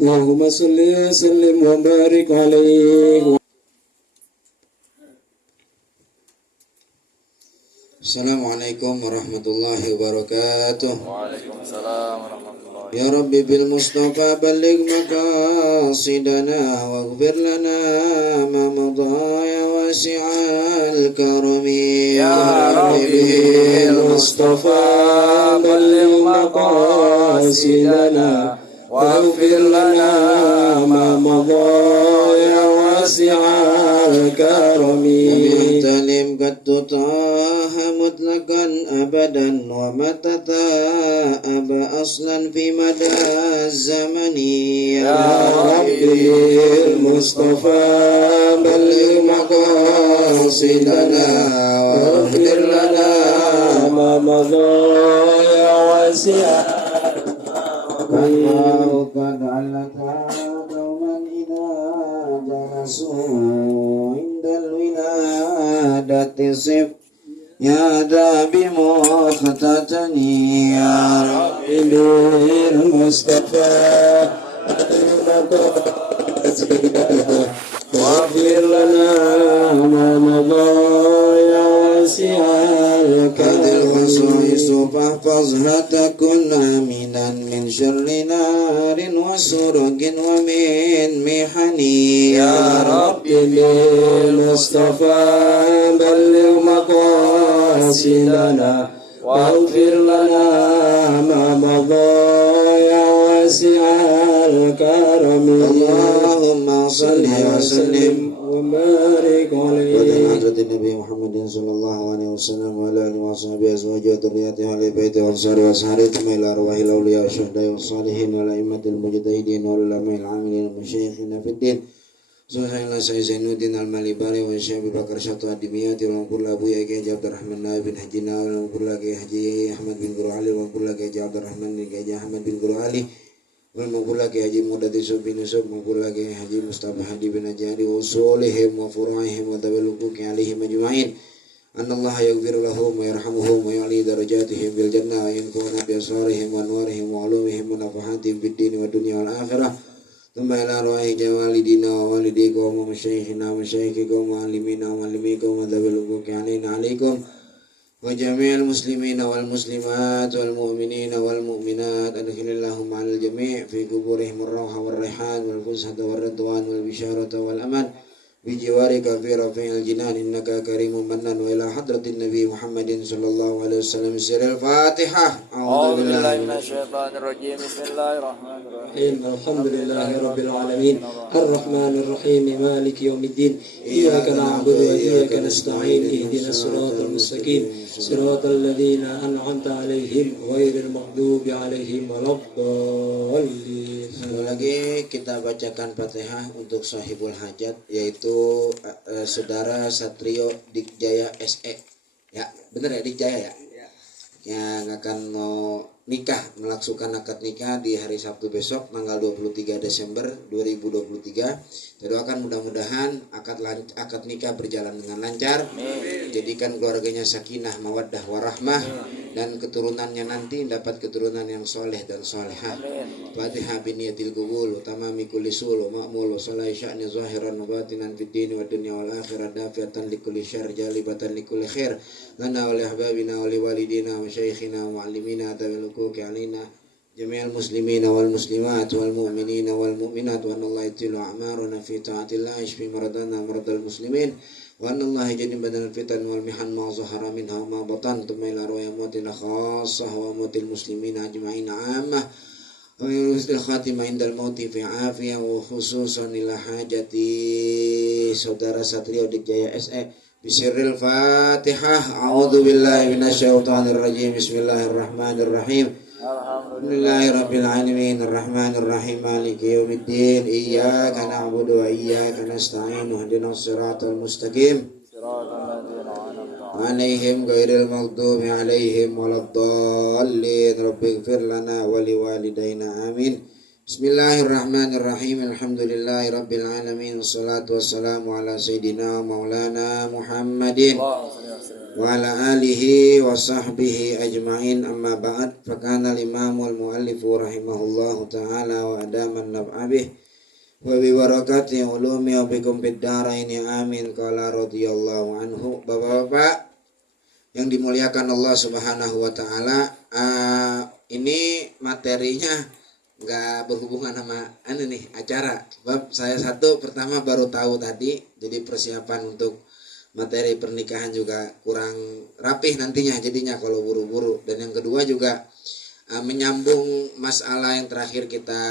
اللهم صل وسلم وبارك عليه. Assalamualaikum warahmatullahi wabarakatuh. Waalaikumsalam warahmatullahi. Ya Rabbi bil Mustafa balligh maqasidana waghfir lana ma madha ya wasi'al karami. Ya Rabbi bil Mustafa balligh maqasidana waghfir lana ma madha ya wasi'al karami. Talim katutaha mutlakan abadan wa matata aba aslan fi mada zamani. Ya Rabbi Mustafa balligh maqasidana waghfir lana ma madha ya wasi'al Allahu qad alaka qauman idza jalasu indal wiladati sif ya dabi mukhtatani ya Rabbi bil Mustafa waghfir lana ma madha ya wasi'al kadil khusaisu fahfazha takun aminan min syarri narin wa surugin wa min mihani. Ya Rabbi bil Mustafa balligh maqasidana waghfir lana ma madha ya wasi'al karami. Allahumma salli wa sallim wa barik alaihi. Hadrat Nabi Muhammad sallallahu alaihi wasallam wa ala alihi wa sahbihi azwajihi wa dhurriyyatihi wa ali baitihi wa ansari wa sahbihi thumma ila arwahil awliya wa syuhada'i was salihin wa a'immatil mujtahidin wa ulama'il 'amilin wa masyayikhina fid din. Subhanallah saya Zainuddin Al-Malibari wa Syekh Abu Bakar Syatu Adimiyati wa Qurla Abu Yaqi Haji Abdurrahman Nabi bin Haji Nawal wa Qurla Haji Ahmad bin Guru Ali wa Qurla Haji Abdurrahman bin Haji Ahmad bin Guru Ali wa Qurla Haji Mudadi bin Yusuf wa Qurla Haji Mustafa Hadi bin Haji wa usulihim wa fura'ihim wa taballuquki alaihim ajma'in. Anna Allah yaghfir lahum wa yarhamuhum wa yu'li darajatihim bil jannah wa yanfa'una bi asrarihim wa anwarihim wa ulumihim wa nafahatihim fid din wa dunya wal akhirah. ثم إلى أرواح والدينا ووالديكم ومشايخنا ومشايخكم ومعلمينا ومعلميكم وذوي الحقوق علينا عليكم وجميع المسلمين والمسلمات والمؤمنين والمؤمنات. أدخل اللهم على الجميع في قبورهم الروح والريحان والفسحة والرضوان والبشارة والأمان بجوارك في رفيع الجنان إنك كريم منان. وإلى حضرة النبي محمد صلى الله عليه وسلم سر الفاتحة. أعوذ بالله من الشيطان الرجيم. بسم الله الرحمن الرحيم. الحمد لله رب العالمين الرحمن الرحيم مالك يوم الدين إياك نعبد وإياك نستعين اهدنا الصراط المستقيم صراط الذين أنعمت عليهم غير المغضوب عليهم ولا الضالين. Sekali lagi kita bacakan Fatihah untuk sahibul hajat, yaitu saudara Satrio Dikjaya SE. Ya, benar ya Dikjaya ya? Yang akan mau nikah, melaksukan akad nikah di hari Sabtu besok tanggal 23 Desember 2023. Kita doakan mudah-mudahan akad nikah berjalan dengan lancar. Jadikan keluarganya sakinah, mawaddah, warahmah, dan keturunannya nanti dapat keturunan yang soleh dan solehah. Fatihah biniyatil qubul tamami kulli sul wa ma'mul wa salai sya'ni zahiran wa batinan fid din wa dunya wal akhirah dafiatan likulli syarr jalibatan likulli khair lana wa li ahbabina wa li walidina wa syaikhina wa muallimina tawalukuki alaina jami'al muslimina wal muslimat wal mu'minina wal mu'minat wa anallahu yatilu a'maruna fi ta'atillah ishfi maradana maradal muslimin wa anallahu janibana al fitan wal mihan ma zahara minha ma batan thumma ila ru'yamatina khassah wa mutil muslimina ajma'in 'ammah wa yusil khatimah indal mauti fi afiyah wa khususan ila hajati saudara Satrio Dikjaya SE bisirril Fatihah. A'udzu billahi minasyaitonir rajim. Bismillahirrahmanirrahim. Alhamdulillahirabbil alamin arrahmanir rahim maliki yaumiddin iyyaka na'budu wa iyyaka nasta'in ihdinas siratal mustaqim siratal ladzina an'amta 'alaihim ghairil maghdubi 'alaihim waladdallin rabbighfir lana wa liwalidayna amin. Bismillahirrahmanirrahim. Alhamdulillahirabbil alamin. Wassalatu wassalamu ala sayidina maulana Muhammadin wa ala alihi wa sahbihi ajma'in. Amma ba'd. Fakana al-imamul muallifu rahimahullahu ta'ala wa adaman naf'a bih wa bi barakati ulumi wa bikum fid dharain amin. Qala radhiyallahu anhu. Bapak-bapak yang dimuliakan Allah Subhanahu wa taala, ini materinya nggak berhubungan sama acara. Sebab saya pertama baru tahu tadi, jadi persiapan untuk materi pernikahan juga kurang rapih nantinya jadinya kalau buru-buru. Dan yang kedua juga menyambung masalah yang terakhir kita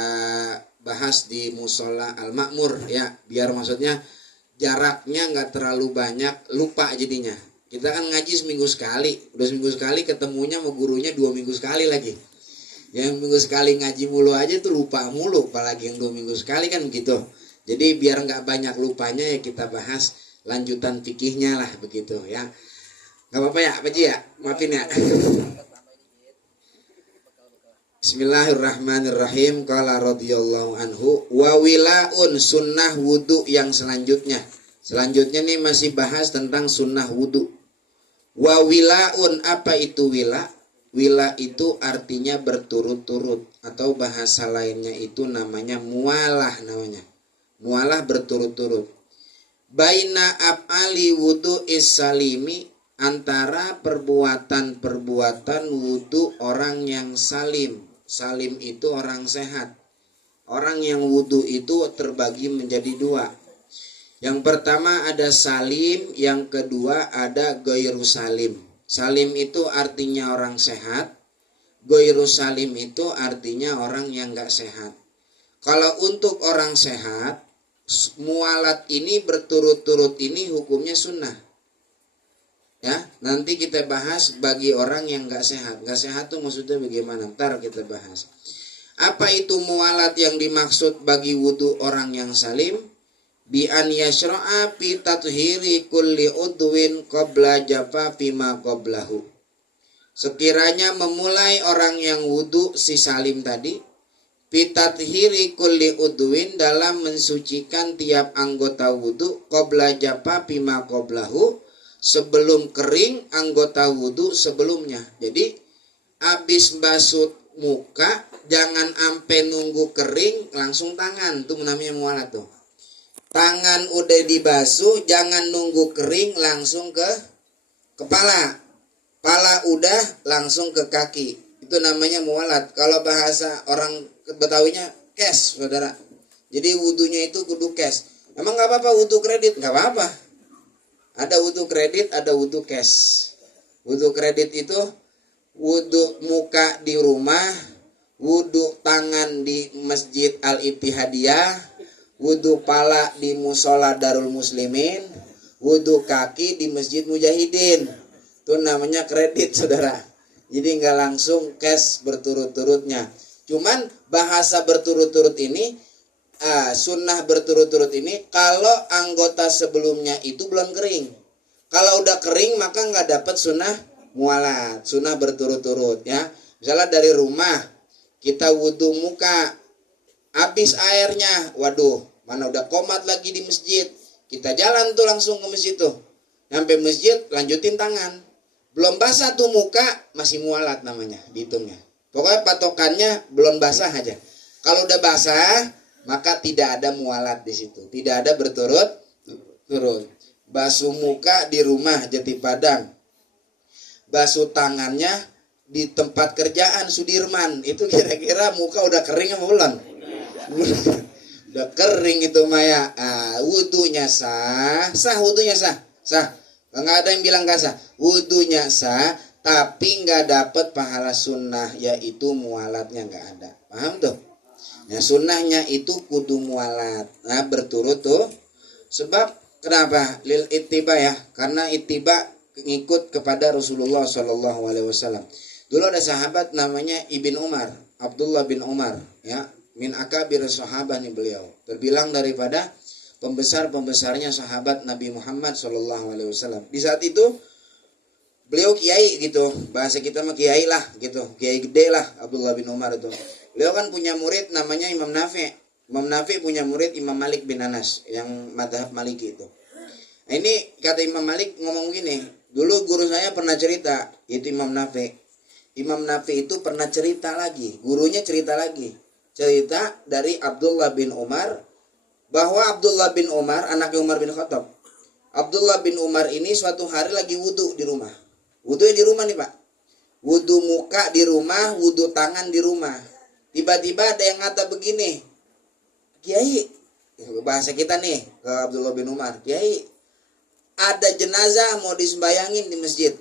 bahas di musola Al-Ma'mur ya, biar maksudnya jaraknya nggak terlalu banyak, lupa jadinya. Kita kan ngaji seminggu sekali, udah seminggu sekali ketemunya sama gurunya 2 minggu sekali lagi. Yang minggu sekali ngaji mulu aja tuh lupa mulu, apalagi yang 2 minggu sekali kan begitu. Jadi biar nggak banyak lupanya ya kita bahas lanjutan fikihnya lah begitu ya. Nggak apa-apa ya Pak Ji ya, maafin ya. Bismillahirrahmanirrahim. Qala radhiyallahu anhu wa wilaun, sunnah wudu yang selanjutnya. Selanjutnya nih masih bahas tentang sunnah wudu. Wa wilaun, apa itu wila? Wila itu artinya berturut-turut, atau bahasa lainnya itu namanya mualah namanya. Mualah berturut-turut. Baina af'ali wudu is-salimi, antara perbuatan-perbuatan wudu orang yang salim. Salim itu orang sehat. Orang yang wudu itu terbagi menjadi 2. Yang pertama ada salim, yang kedua ada ghairu salim. Salim itu artinya orang sehat, ghairu salim itu artinya orang yang gak sehat. Kalau untuk orang sehat, mualat ini berturut-turut ini hukumnya sunnah. Ya, nanti kita bahas bagi orang yang gak sehat. Gak sehat tuh maksudnya bagaimana? Ntar kita bahas. Apa itu mualat yang dimaksud bagi wudu orang yang salim? Bi an yashra'a fi tathhiri kulli udwin qabla jafafi ma qablahu. Sekiranya memulai orang yang wudu si salim tadi, fi tathhiri kulli udwin, dalam mensucikan tiap anggota wudu, qabla jafafi ma qablahu, sebelum kering anggota wudu sebelumnya. Jadi habis basuh muka jangan ampe nunggu kering langsung tangan, tuh namanya mualat tuh. Tangan udah dibasuh, jangan nunggu kering langsung ke kepala. Kepala udah langsung ke kaki. Itu namanya mualat. Kalau bahasa orang Betawinya cash, saudara. Jadi wudunya itu kudu cash. Emang gak apa-apa wudu kredit? Gak apa-apa. Ada wudu kredit, ada wudu cash. Wudu kredit itu wudu muka di rumah, wudu tangan di Masjid Al-Ittihadiyah, wudu pala di musola Darul Muslimin, wudu kaki di Masjid Mujahidin. Itu namanya kredit, saudara. Jadi nggak langsung cash berturut-turutnya. Cuman bahasa berturut-turut ini, sunnah berturut-turut ini kalau anggota sebelumnya itu belum kering. Kalau udah kering maka nggak dapat sunnah mualat, sunnah berturut-turut ya. Misalnya dari rumah kita wudu muka, habis airnya, waduh, mana udah komat lagi di masjid. Kita jalan tuh langsung ke masjid tuh. Sampai masjid lanjutin tangan. Belum basah tuh muka, masih mualat namanya, dihitungnya. Pokoknya patokannya belum basah aja. Kalau udah basah, maka tidak ada mualat di situ. Tidak ada berturut-turut. Basuh muka di rumah Jati Padang. Basuh tangannya di tempat kerjaan Sudirman. Itu kira-kira muka udah kering apa belum? Udah kering itu Maya. Wudunya sah, wudunya sah. Nggak ada yang bilang gak sah. Wudunya sah, tapi nggak dapat pahala sunnah, yaitu mualatnya nggak ada. Paham tuh? Ya, sunnahnya itu kudu mualat. Nah, berturut tuh. Sebab kenapa? Lil ittiba ya. Karena ittiba ngikut kepada Rasulullah SAW. Dulu ada sahabat namanya Ibn Umar, Abdullah bin Umar ya. Min akabir sahabat nih beliau, terbilang daripada pembesar-pembesarnya sahabat Nabi Muhammad SAW. Di saat itu beliau kiai gitu, bahasa kita mah kiai lah gitu, kiai gede lah Abdullah bin Umar itu. Beliau kan punya murid namanya Imam Nafi'. Imam Nafi' punya murid Imam Malik bin Anas yang mazhab Maliki itu. Nah, ini kata Imam Malik ngomong gini, dulu guru saya pernah cerita, yaitu Imam Nafi'. Imam Nafi' itu pernah cerita lagi, gurunya cerita lagi. Cerita dari Abdullah bin Umar, bahwa Abdullah bin Umar, anaknya Umar bin Khattab. Abdullah bin Umar ini suatu hari lagi wudhu di rumah. Wudhunya di rumah nih Pak. Wudhu muka di rumah, wudhu tangan di rumah. Tiba-tiba ada yang ngata begini, Kiai, bahasa kita nih ke Abdullah bin Umar, Kiai, ada jenazah mau disembayangin di masjid.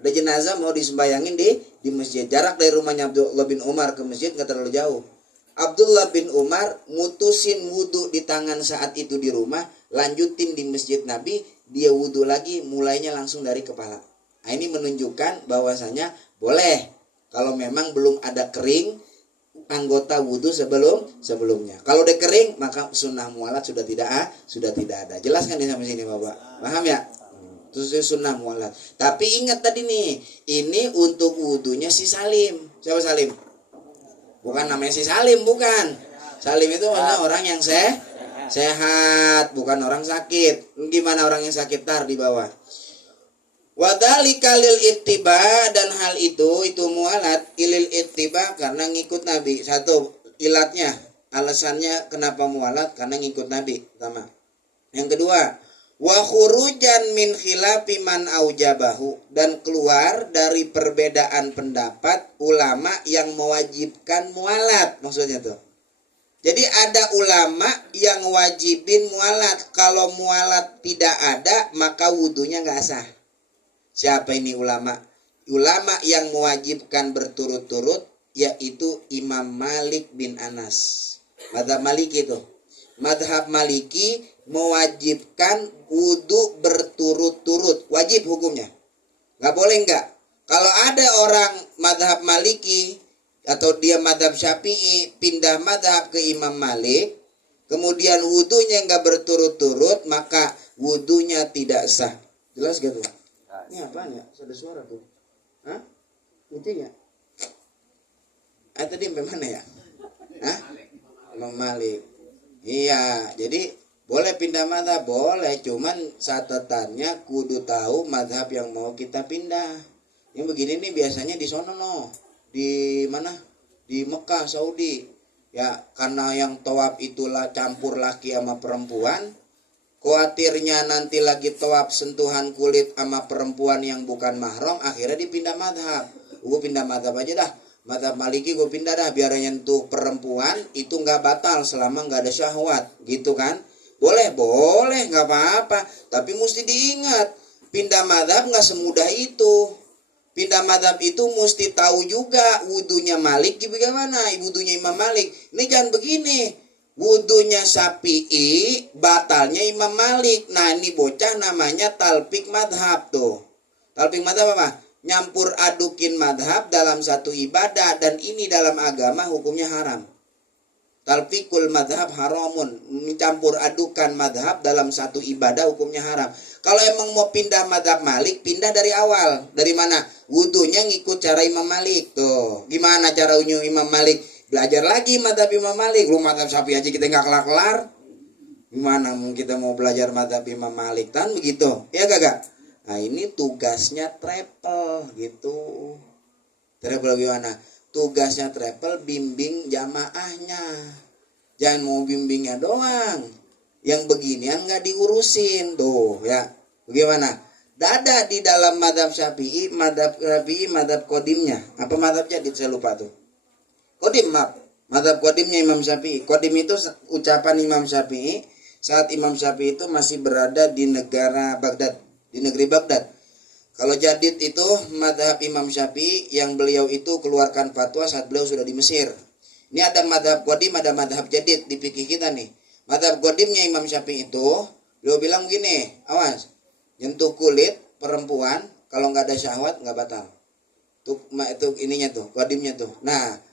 Ada jenazah mau disembayangin di masjid. Jarak dari rumahnya Abdullah bin Umar ke masjid nggak terlalu jauh. Abdullah bin Umar mutusin wudhu di tangan saat itu di rumah, lanjutin di masjid Nabi, dia wudhu lagi, mulainya langsung dari kepala. Nah, ini menunjukkan bahwasanya boleh kalau memang belum ada kering anggota wudhu sebelumnya. Kalau udah kering maka sunnah mualat sudah tidak ada. Jelaskan nih sampai sini Bapak. Paham ya? Terus sunnah mualat. Tapi ingat tadi nih, ini untuk wudhunya si Salim. Siapa Salim? Bukan namanya si Salim, bukan. Salim itu maksudnya orang yang sehat, bukan orang sakit. Gimana orang yang sakit? Tar di bawah. Wadhalika lil ittiba, dan hal itu mualat ilil ittiba karena ngikut Nabi. Satu ilatnya, alasannya kenapa mualat karena ngikut Nabi, pertama. Yang kedua, wa khurujan min khilafi man aujabahu, dan keluar dari perbedaan pendapat ulama yang mewajibkan mualat, maksudnya tuh. Jadi ada ulama yang wajibin mualat. Kalau mualat tidak ada maka wudunya nggak sah. Siapa ini ulama? Ulama yang mewajibkan berturut-turut yaitu Imam Malik bin Anas. Mazhab Maliki itu. Mazhab Maliki mewajibkan wudu berturut-turut. Wajib hukumnya. Nggak boleh nggak. Kalau ada orang mazhab Maliki atau dia mazhab Syafi'i pindah mazhab ke Imam Malik, kemudian wudunya nggak berturut-turut, maka wudunya tidak sah. Jelas gitu? Ini apaan ya? Ada suara tuh. Hah? Kucing ya? Tadi sampai mana ya? Hah? Imam Malik. Iya, jadi boleh pindah mazhab, boleh. Cuman catatannya kudu tahu mazhab yang mau kita pindah. Yang begini nih biasanya di sono no. Di mana? Di Mekah, Saudi. Ya, karena yang tawaf itulah campur laki sama perempuan. Khawatirnya nanti lagi tawaf sentuhan kulit sama perempuan yang bukan mahram, akhirnya dipindah mazhab. Gue pindah mazhab aja dah. Mazhab Maliki gue pindah dah, biar nyentuh perempuan itu nggak batal selama nggak ada syahwat, gitu kan? Boleh, nggak apa-apa. Tapi mesti diingat, pindah mazhab nggak semudah itu. Pindah mazhab itu mesti tahu juga wudunya Malik gimana, wudunya Imam Malik. Ini jangan begini. Wudunya Syafi'i, batalnya Imam Malik. Nah, ini bocah namanya talpik madhab tuh. Talpik madhab apa? Nyampur adukin madhab dalam satu ibadah, dan ini dalam agama hukumnya haram. Talpikul madhab haramun, mencampur adukan madhab dalam satu ibadah hukumnya haram. Kalau emang mau pindah madhab Malik, pindah dari awal. Dari mana? Wudunya ngikut cara Imam Malik tuh. Gimana cara Imam Malik? Belajar lagi madhab Imam Malik. Lu madhab Syafi'i aja kita nggak kelar-kelar, gimana kita mau belajar madhab Imam Malik? Kan begitu, ya gak? Nah, ini tugasnya travel gitu. Travel gimana? Tugasnya travel bimbing jamaahnya. Jangan mau bimbingnya doang. Yang beginian nggak diurusin tuh, ya. Bagaimana? Dada di dalam madhab Syafi'i, madhab kodimnya. Apa madhab jadid? Saya lupa tuh. Kodim, maaf. Mazhab kodimnya Imam Syafi'i. Kodim itu ucapan Imam Syafi'i saat Imam Syafi'i itu masih berada di negara Baghdad, di negeri Baghdad. Kalau jadid itu mazhab Imam Syafi'i yang beliau itu keluarkan fatwa saat beliau sudah di Mesir. Ini ada mazhab kodim, ada mazhab jadid di fikih kita nih. Mazhab kodimnya Imam Syafi'i itu, beliau bilang begini, awas, nyentuh kulit perempuan kalau nggak ada syahwat nggak batal. Itu ininya tuh, kodimnya tuh. Nah,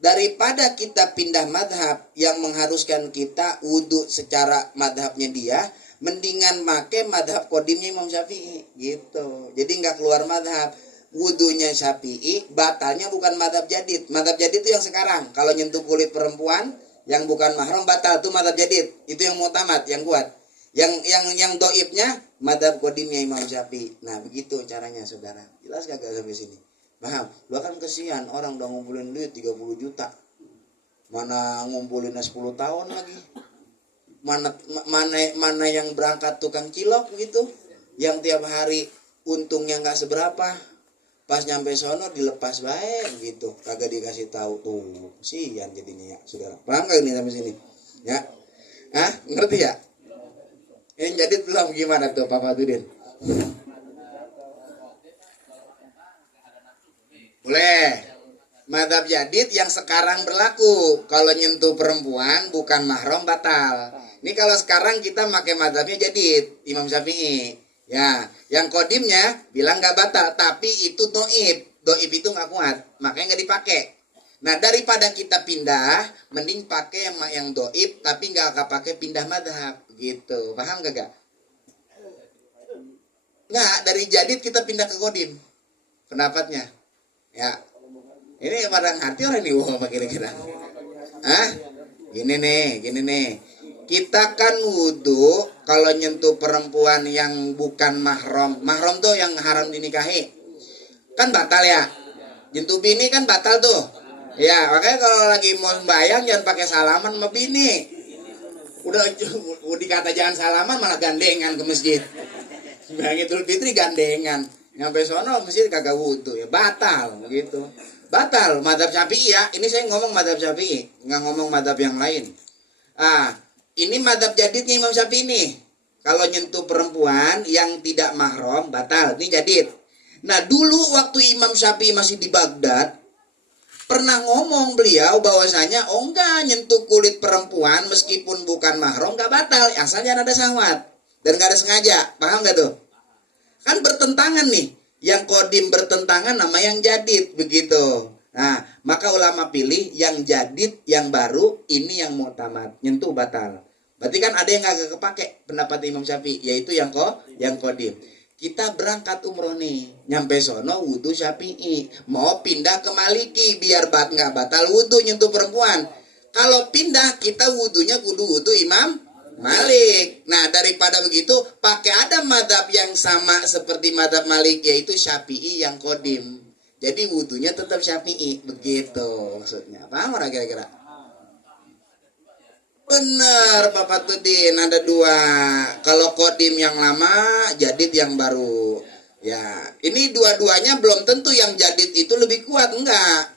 daripada kita pindah madhab yang mengharuskan kita wudhu secara madhabnya dia, mendingan make madhab kodimnya Imam Syafi'i gitu. Jadi nggak keluar madhab. wudunya Syafi'i, batalnya bukan madhab jadid. Madhab jadid itu yang sekarang. Kalau nyentuh kulit perempuan yang bukan mahram batal, itu madhab jadid. Itu yang mu'tamad, yang kuat. Yang doibnya madhab kodimnya Imam Syafi'i. Nah begitu caranya saudara. Jelas kagak sampai sini? Paham? Lu kan kesian orang udah ngumpulin duit 30 juta. Mana ngumpulinnya 10 tahun lagi. Mana yang berangkat tukang cilok gitu, yang tiap hari untungnya nggak seberapa, pas nyampe sono dilepas baik gitu, kagak dikasih tahu tuh, sian jadinya ya saudara. Paham nggak ini sampai sini? Ya, ngerti ya? Yang jadi belum gimana tuh Pak Fatudin? Boleh. Madhab jadid yang sekarang berlaku, kalau nyentuh perempuan bukan mahram batal. Ini kalau sekarang kita pakai madhabnya jadid Imam Syafi'i. Ya, yang kodimnya bilang nggak batal, tapi itu doib itu nggak kuat, makanya nggak dipakai. Nah daripada kita pindah, mending pakai yang doib, tapi nggak pakai pindah madhab, gitu. Paham gak? Nggak, dari jadid kita pindah ke kodim, pendapatnya. Ya, ini pada ngerti orang ini apa kira-kira? Gini nih. Kita kan wudu kalau nyentuh perempuan yang bukan mahram. Mahram tuh yang haram dinikahi. Kan batal ya. Nyentuh bini kan batal tuh. Ya, makanya kalau lagi mau sembahyang jangan pakai salaman sama bini. Udah dikata jangan salaman malah gandengan ke masjid. Sembahyang Idul Fitri gandengan. Nyampe sono masjid kagak wudu ya, batal gitu. Batal madhab Syafi'i ya. Ini saya ngomong madhab Syafi'i, nggak ngomong madhab yang lain. Ini madhab jadidnya Imam Syafi'i nih. Kalau nyentuh perempuan yang tidak mahram batal. Ini jadid. Nah dulu waktu Imam Syafi'i masih di Baghdad, pernah ngomong beliau bahwasanya enggak, nyentuh kulit perempuan meskipun bukan mahram nggak batal, asalnya ada syahwat dan nggak ada sengaja. Paham nggak tuh? Kan bertentangan nih. Yang kodim bertentangan nama yang jadid begitu. Nah maka ulama pilih yang jadid yang baru, ini yang mu'tamad, nyentuh batal. Berarti kan ada yang agak kepake pendapat Imam Syafi'i, yaitu yang kodim. Kita berangkat umroh nih, nyampe sono wudu Syafi'i, mau pindah ke Maliki biar nggak batal wudu nyentuh perempuan. Kalau pindah kita wudunya kudu wudu Imam Malik. Nah daripada begitu pakai ada madhab yang sama seperti madhab Malik, yaitu Syafi'i yang kodim. Jadi wudunya tetap Syafi'i, begitu maksudnya. Paham orang kira-kira? Bener Pak Fatudin, ada dua. Kalau kodim yang lama, jadid yang baru. Ya, ini dua-duanya belum tentu yang jadid itu lebih kuat, enggak.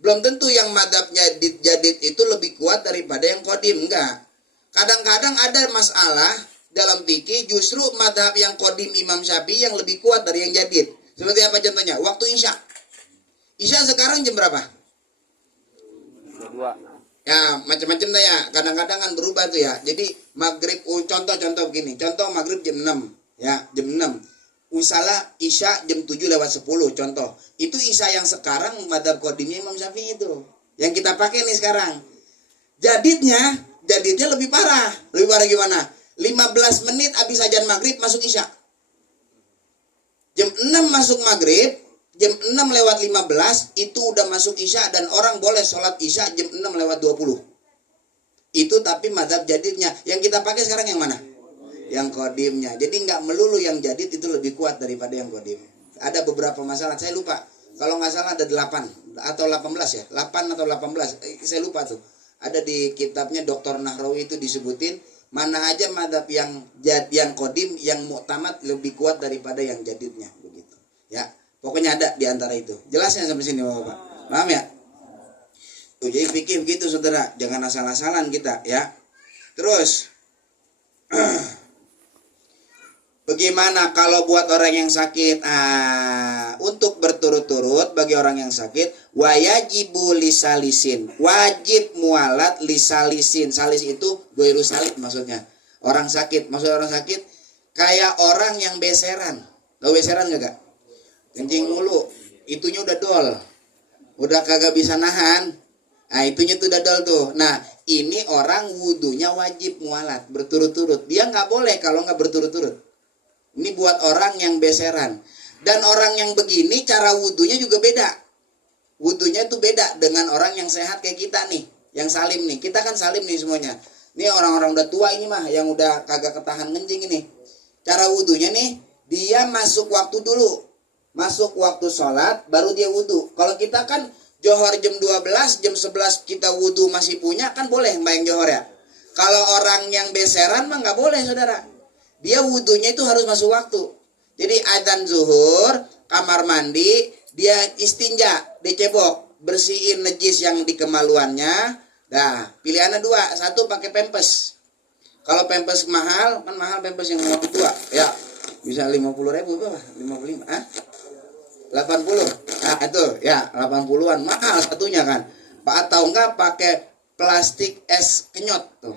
Belum tentu yang madhabnya jadid itu lebih kuat daripada yang kodim, enggak. Kadang-kadang ada masalah dalam fikih justru madhab yang kodim Imam Syafi'i yang lebih kuat dari yang jadid. Seperti apa contohnya? Waktu Isya. Isya sekarang jam berapa? 2. Ya macam-macam dah ya. Kadang-kadang kan berubah tuh ya. Jadi maghrib, contoh begini. Contoh maghrib jam 6. Ya jam 6. Usalah Isya jam 7:10 contoh. Itu Isya yang sekarang madhab kodimnya Imam Syafi'i itu. Yang kita pakai nih sekarang. Jadidnya lebih parah. Lebih parah gimana? 15 menit habis azan maghrib masuk Isya. Jam 6 masuk maghrib, jam 6:15 itu udah masuk Isya dan orang boleh sholat Isya jam 6:20. Itu tapi madhab jadidnya. Yang kita pakai sekarang yang mana? Yang kodimnya. Jadi nggak melulu yang jadid itu lebih kuat daripada yang kodim. Ada beberapa masalah, saya lupa. Kalau nggak salah ada 8 atau 18 ya. 8 atau 18, saya lupa tuh. Ada di kitabnya Dr. Nahrawi itu disebutin mana aja madhab yang kodim, yang mu'tamad lebih kuat daripada yang jadidnya begitu. Ya, pokoknya ada di antara itu. Jelasnya sampai sini Bapak. Paham ya? Tuh, jadi fikih begitu saudara, jangan asal-asalan kita ya. Terus bagaimana kalau buat orang yang sakit? Untuk berturut-turut bagi orang yang sakit, wayajibu lisalisin, wajib mualat lisalisin. Salis itu goiru salib maksudnya. Orang sakit, maksud orang sakit kayak orang yang beseran. Tahu beseran enggak? Kencing mulu, itunya udah dol. Udah kagak bisa nahan. Nah, itunya tuh udah dol tuh. Nah, ini orang wudunya wajib mualat berturut-turut. Dia nggak boleh kalau nggak berturut-turut. Ini buat orang yang beseran. Dan orang yang begini cara wudunya juga beda. Wudunya itu beda dengan orang yang sehat kayak kita nih, yang salim nih. Kita kan salim nih semuanya. Ini orang-orang udah tua ini mah, yang udah kagak ketahan kencing ini. Cara wudunya nih, dia masuk waktu dulu. Masuk waktu sholat, baru dia wudu. Kalau kita kan johor jam 12, jam 11 kita wudu masih punya, kan boleh main johor ya. Kalau orang yang beseran mah nggak boleh saudara. Dia wudunya itu harus masuk waktu. Jadi adzan zuhur, kamar mandi, dia istinja, dicebok, bersihin najis yang di kemaluannya. Nah, pilihannya dua, satu pakai pempes. Kalau pempes mahal, kan mahal pempes yang waktu tua, ya bisa 50.000 berapa? 55, 80. Nah, itu ya 80-an mahal satunya kan. Pak atau enggak pakai plastik es kenyot tuh.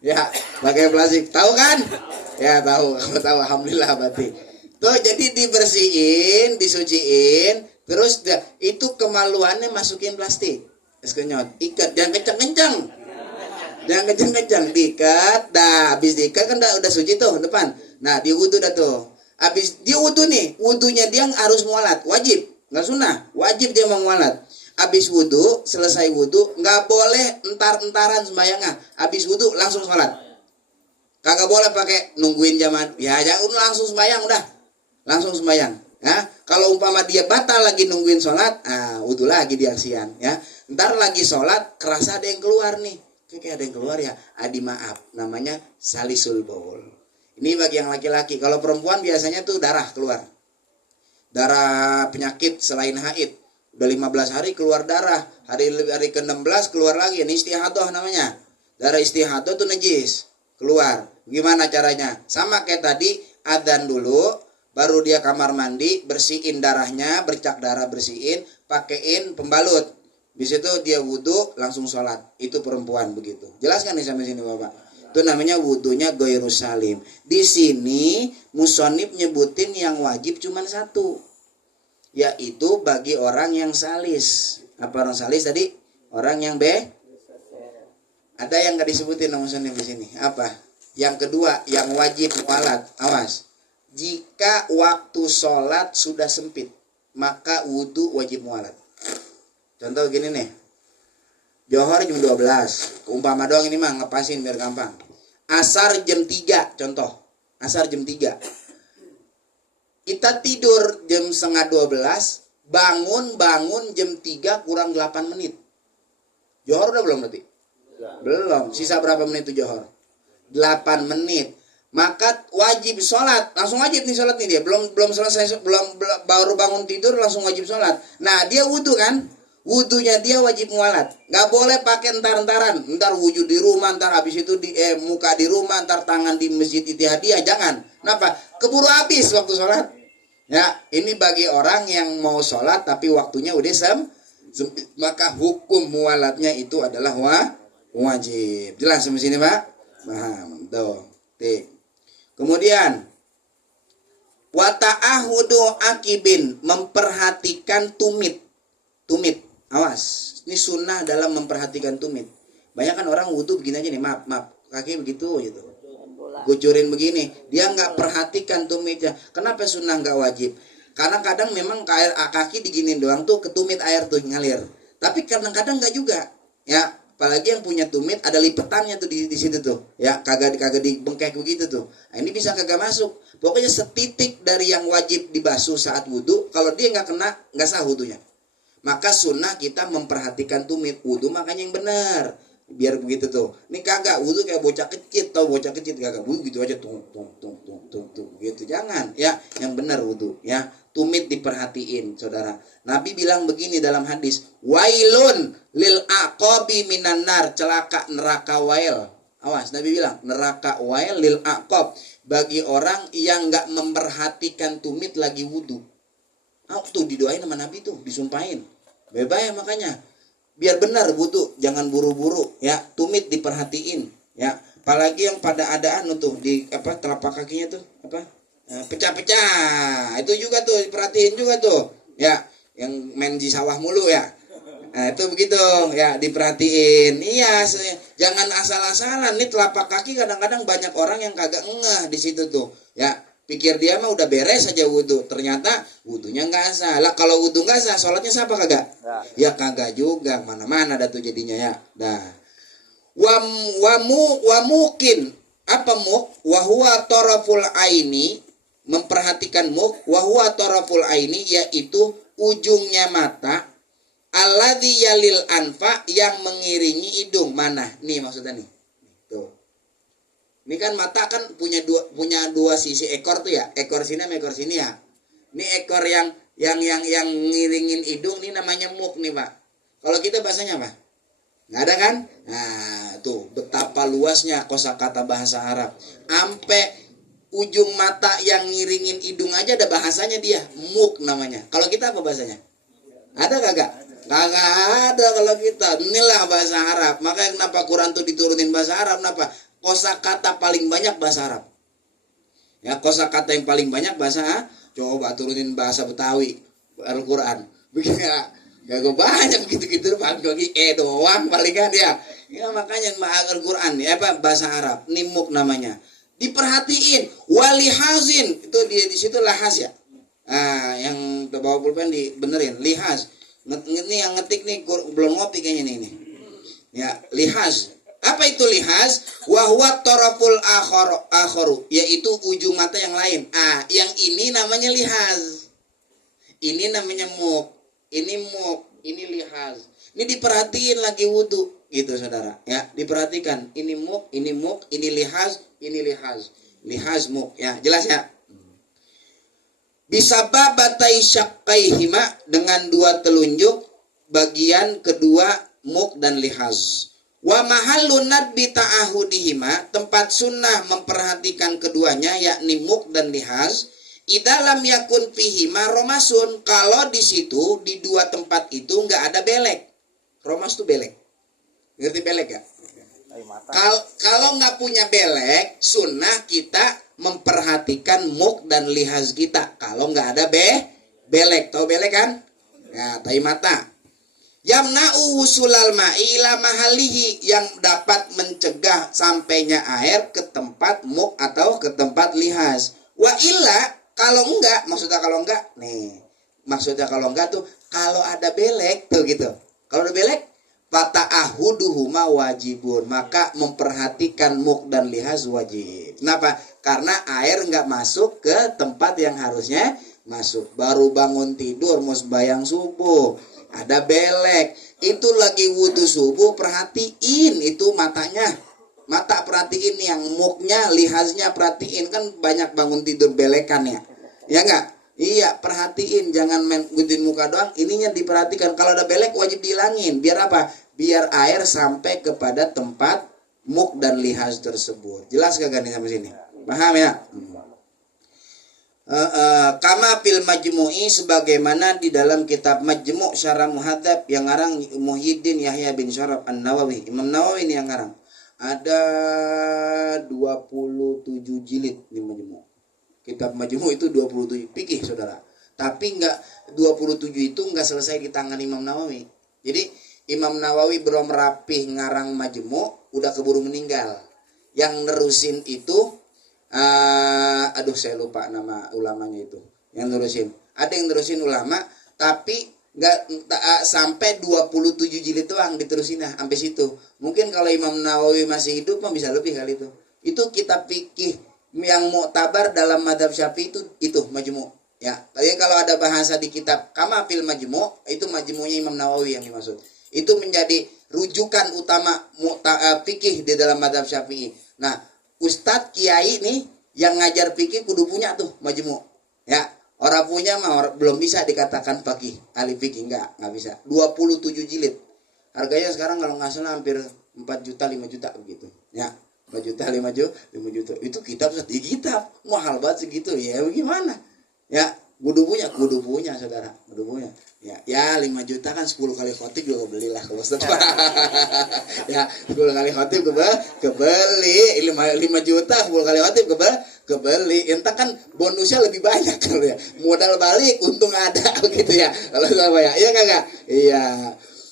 Ya, pakai plastik. Tahu kan? Ya, tahu. Tahu alhamdulillah berarti. Tuh jadi dibersihin, disuciin, terus itu kemaluannya masukin plastik. Es kenyot, ikat, jangan kencang-kencang. Jangan kencang-kencang, diikat. Dah, habis diikat kan udah suci tuh depan. Nah, dia wudu dah tuh. Habis dia wudu nih, wudunya dia harus mualat, wajib, nggak sunnah, wajib dia mau mualat. Habis wudu, selesai wudu, nggak boleh entar-entaran sembayangnya. Habis wudu langsung sholat. Kagak boleh pakai nungguin zaman. Ya, jangan langsung sembayang udah. Langsung sembayang. Ya, kalau umpama dia batal lagi nungguin sholat, wudu lagi dia siang. Ya, ntar lagi sholat, kerasa ada yang keluar nih. Kayak ada yang keluar ya. Adi maaf, namanya salisul baul. Ini bagi yang laki-laki. Kalau perempuan biasanya tuh darah keluar. Darah penyakit selain haid. Udah 15 hari keluar darah. Hari ke-16 keluar lagi. Ini istihadah namanya. Darah istihadah tuh najis. Keluar. Gimana caranya? Sama kayak tadi, adzan dulu. Baru dia kamar mandi. Bersihin darahnya. Bercak darah bersihin. Pakein pembalut. Di situ dia wudu langsung sholat. Itu perempuan begitu. Jelaskan nih sampai sini Bapak. Itu namanya wudunya ghairus salim. Di sini musonib nyebutin yang wajib cuma satu, yaitu bagi orang yang salis. Apa orang salis tadi? Orang yang ada yang nggak disebutin nama musonib di sini. Apa? Yang kedua yang wajib mualat. Awas. Jika waktu sholat sudah sempit, maka wudu wajib mualat. Contoh gini nih. Johor jam 12. Umpama doang ini mah ngepasin biar gampang. Asar jam 3 contoh. Asar jam 3. Kita tidur jam setengah 12. Bangun jam 3 kurang 8 menit. Johor udah belum berarti? Belum. Sisa berapa menit itu Johor? 8 menit. Maka wajib sholat. Langsung wajib nih sholat nih dia. Belum selesai. Baru bangun tidur langsung wajib sholat. Nah dia wudu kan? Wudunya dia wajib mualat. Gak boleh pakai entar-entaran. Ntar wujud di rumah, ntar habis itu muka di rumah, ntar tangan di masjid Ittihadiyah. Jangan. Kenapa? Keburu habis waktu sholat. Ya, ini bagi orang yang mau sholat tapi waktunya udah maka hukum mualatnya itu adalah wajib. Jelas sampai sini Pak? Paham. Tuh. Kemudian wa ta'ahudu akibin, memperhatikan tumit. Awas, ini sunnah dalam memperhatikan tumit. Banyak kan orang wudu begini aja nih, maaf, kaki begitu gitu. Gucurin begini, dia nggak perhatikan tumitnya. Kenapa sunnah nggak wajib? Karena kadang memang kaki diginin doang tuh ketumit air tuh ngalir. Tapi kadang-kadang nggak juga. Ya, apalagi yang punya tumit ada lipetannya tuh di situ tuh. Ya, kagak dibengkek begitu tuh. Nah, ini bisa kagak masuk. Pokoknya setitik dari yang wajib dibasuh saat wudu, kalau dia nggak kena, nggak sah wudunya. Maka sunnah kita memperhatikan tumit wudu, makanya yang benar. Biar begitu tuh. Ini kagak wudu kayak bocah kecil, tau bocah kecil kagak wudu gitu aja tung gitu. Jangan ya, yang benar wudu ya. Tumit diperhatiin saudara. Nabi bilang begini dalam hadis, wailun lil aqabi minan nar, celaka neraka wail. Awas, Nabi bilang neraka wail lil aqab, bagi orang yang enggak memperhatikan tumit lagi wudu. Tuh didoain sama Nabi tuh, disumpahin. Bebas ya makanya. Biar benar wudu, jangan buru-buru ya. Tumit diperhatiin ya. Apalagi yang pada adaan tuh di telapak kakinya tuh pecah-pecah. Itu juga tuh diperhatiin juga tuh. Ya, yang main di sawah mulu ya. Nah, itu begitu ya, diperhatiin. Iya, jangan asal-asalan. Nih telapak kaki kadang-kadang banyak orang yang kagak ngeh di situ tuh. Ya, Pikir dia mah udah beres aja wudhu, ternyata wudhunya nggak sah. Lah kalau wudhu nggak sah, sholatnya sah apa kagak? Nah. Ya kagak juga, mana-mana dah tuh jadinya ya. Dah. Wa mungkin apa muk? Wahwa toraful aini, memperhatikan muk. Wahwa toraful aini yaitu ujungnya mata. Alladzi yalil anfa, yang mengiringi hidung. Mana? Nih maksudnya nih. Tuh. Ini kan mata kan punya dua sisi ekor tuh ya. Ekor sini sama ekor sini ya. Ini ekor yang ngiringin hidung ini namanya muk nih, Pak. Kalau kita bahasanya apa? Nggak ada kan? Nah, tuh betapa luasnya kosakata bahasa Arab. Sampai ujung mata yang ngiringin hidung aja ada bahasanya dia. Muk namanya. Kalau kita apa bahasanya? Ada kagak? Kagak ada kalau kita. Inilah bahasa Arab. Makanya kenapa Quran tuh diturunin bahasa Arab? Kenapa? Kosakata paling banyak bahasa Arab. Ya, kosakata yang paling banyak bahasa. Coba turunin bahasa Betawi Al-Quran. Begitu ya. Gak banyak begitu-gitu bagi doang palingan ya. Ya makanya Al-Quran ya apa bahasa Arab. Nimuk namanya. Diperhatiin walihazin itu di situ lahas ya. Ah, yang bawa pulpen dibenerin lihaz. Ini yang ngetik nih belum ngopi kayaknya nih. Ya, lihaz. Apa itu lihaz? Wahwa toraful akharu, yaitu ujung mata yang lain. Ah, yang ini namanya lihaz. Ini namanya muk. Ini muk, ini lihaz. Ini diperhatiin lagi wudu gitu Saudara. Ya, diperhatikan. Ini muk, ini lihaz, ini lihaz. Lihaz muk ya, jelas ya? Bisa babatai syakkaihima, dengan dua telunjuk bagian kedua muk dan lihaz. Wa mahallu nadbi ta'ahudihima, tempat sunnah memperhatikan keduanya yakni muk dan lihaz. Idalam yakun fihima romasun, kalau di situ di dua tempat itu nggak ada belek. Romas tuh belek. Ngerti belek ya? Kalau nggak punya belek, sunnah kita memperhatikan muk dan lihaz kita. Kalau nggak ada belek, tahu belek kan? Ya, tai mata. Yamna'u wusulal ma'i ila mahalihi, yang dapat mencegah sampainya air ke tempat muk atau ke tempat lihaz. Wa illa, kalau enggak, maksudnya kalau enggak, nih. Maksudnya kalau enggak tuh kalau ada belek tuh gitu. Kalau ada belek, fata'ahuduhuma wajibun, maka memperhatikan muk dan lihaz wajib. Kenapa? Karena air nggak masuk ke tempat yang harusnya masuk. Baru bangun tidur mau sembahyang subuh, ada belek, itu lagi wudu subuh, perhatiin itu matanya. Mata perhatiin yang muknya, lihaznya perhatiin, kan banyak bangun tidur belekan ya. Ya enggak? Iya, perhatiin, jangan main gituin muka doang, ininya diperhatikan. Kalau ada belek wajib dihilangin. Biar apa? Biar air sampai kepada tempat muk dan lihaz tersebut. Jelas kagak nih sampai sini? Paham ya? Kama fil majmu'i, sebagaimana di dalam kitab Majmu' Syarah Muhadzab yang ngarang Muhyiddin Yahya bin Syaraf An-Nawawi. Imam Nawawi ini yang ngarang. Ada 27 jilid di Majmu'. Kitab Majmu' itu 27 fikih Saudara. Tapi enggak 27 itu enggak selesai di tangan Imam Nawawi. Jadi Imam Nawawi belum rapih ngarang Majmu', udah keburu meninggal. Yang nerusin itu aduh saya lupa nama ulamanya itu. Yang nerusin. Ada yang nerusin ulama tapi enggak sampai 27 jilid doang diterusin sampai situ. Mungkin kalau Imam Nawawi masih hidup mah bisa lebih kali itu. Itu kitab fikih yang muktabar dalam mazhab Syafi'i itu Majmu'. Ya, tapi kalau ada bahasa di kitab Kama fil Majmu', itu Majmu'nya Imam Nawawi yang dimaksud. Itu menjadi rujukan utama fikih di dalam mazhab Syafi'i. Nah, Ustadz Kiai nih yang ngajar fikih kudu punya tuh Majmu'. Ya, orang punya mah belum bisa dikatakan fakih, ahli fikih enggak bisa. 27 jilid. Harganya sekarang kalau nggak salah hampir 4 juta 5 juta begitu. Ya, 4 juta 5 juta. Itu kitab mahal banget segitu. Ya bagaimana? Ya, kudu punya Saudara, kudu punya. Ya 5 juta kan 10 kali khotib juga belilah kalau Ustaz. Ya 10 kali khotib kebeli 5 juta 10 kali khotib kebeli. Entah kan bonusnya lebih banyak kalau ya. Modal balik untung ada gitu ya. Kalau sama ya. Iya enggak? Iya.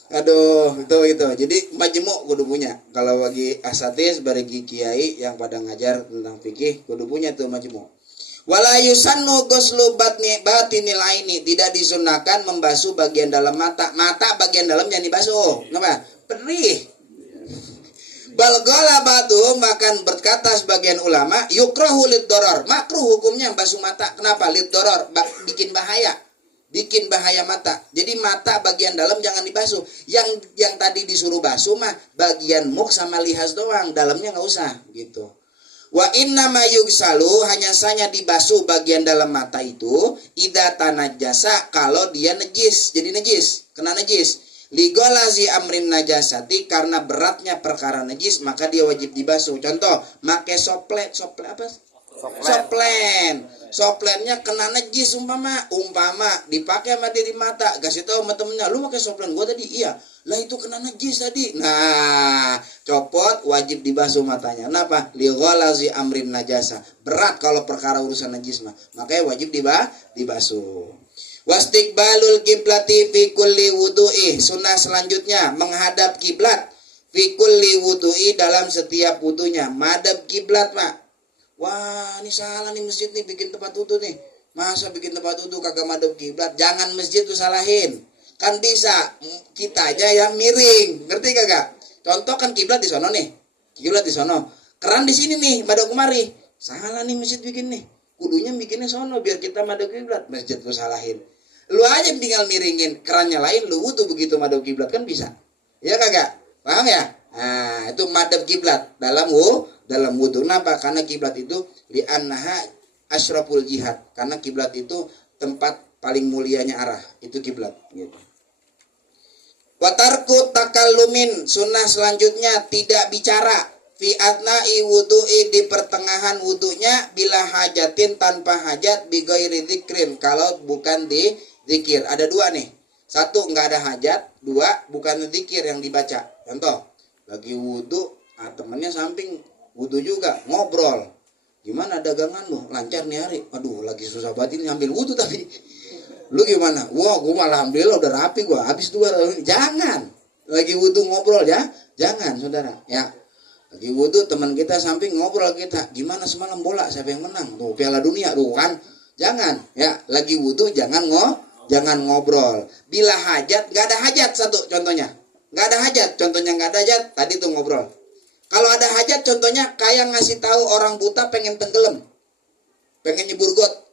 Aduh, itu. Jadi Majmu' kudu punya. Kalau bagi asatis bagi kiai yang pada ngajar tentang fikih kudu punya tuh Majmu'. Wala yusannu ghuslu batinil aini, tidak disunahkan membasuh bagian dalam mata. Mata bagian dalam jangan dibasuh. Kenapa? Perih. Bal qala ba'dhum, makan berkata sebagian ulama, yukrahu lid-darar. Makruh hukumnya basuh mata. Kenapa? Lid-darar, bikin bahaya. Bikin bahaya mata. Jadi mata bagian dalam jangan dibasuh. Yang tadi disuruh basuh mah bagian muk sama lihas doang, dalamnya enggak usah gitu. Wa inna ma yugsalu, hanya saja dibasuh bagian dalam mata itu idza tanajjasa, kalau dia najis, jadi najis, kena najis. Ligolazi amrin najasati, karena beratnya perkara najis maka dia wajib dibasuh. Contoh, make soplen apa? Soplennya kena najis umpama dipakai sama dia di mata, kasih tahu sama temennya, lu pakai soplen gua tadi, iya lah itu kena najis tadi. Nah, copot, wajib dibasuh matanya. Kenapa? Lighalazi amrin najasa, berat kalau perkara urusan najis mah, makanya wajib dibasuh. Wastiqbalul kiblati fi kulli wudu'i, sunnah selanjutnya menghadap kiblat fi kulli wudu'i, dalam setiap wudunya. Madhab kiblat mah, wah ini salah nih masjid nih bikin tempat wudu nih, masa bikin tempat wudu kagak madhab kiblat? Jangan masjid tuh salahin, kan bisa kita aja yang miring, ngerti kagak? Contoh kan kiblat di sono nih, kiblat di sono, keran di sini nih, madhab kemari, salah nih masjid bikin nih, kudunya bikinnya sono biar kita madhab kiblat. Masjid tuh salahin, lu aja tinggal miringin kerannya lain, lu wudu begitu madhab kiblat kan bisa, ya kagak? Paham ya? Nah itu madhab kiblat dalam wudu. Kenapa? Karena kiblat itu li'annaha asyraful jihad, karena kiblat itu tempat paling mulianya arah, itu kiblat gitu. Watarku takallumin, sunnah selanjutnya tidak bicara fi atna'i wudu'i, di pertengahan wudunya, bila hajatin, tanpa hajat, bi ghairi dzikrin, kalau bukan di zikir. Ada dua nih, satu enggak ada hajat, dua bukan zikir yang dibaca. Contoh, lagi wudu, temennya samping wudu juga, ngobrol, gimana dagangan lu, lancar nih hari, aduh lagi susah banget ini ambil wudu tapi lu gimana? Wah, gue malah alhamdulillah udah rapi gue, habis 2 jangan. Lagi wudu ngobrol ya, jangan saudara. Ya, lagi wudu teman kita samping ngobrol kita, gimana semalam bola siapa yang menang? Tuh Piala Dunia tuh kan. Jangan. Ya, lagi wudu jangan ngobrol. Bila hajat, nggak ada hajat satu contohnya. Nggak ada hajat, contohnya nggak ada hajat, tadi tuh ngobrol. Kalau ada hajat contohnya kayak ngasih tahu orang buta pengen tenggelam, pengen nyebur got.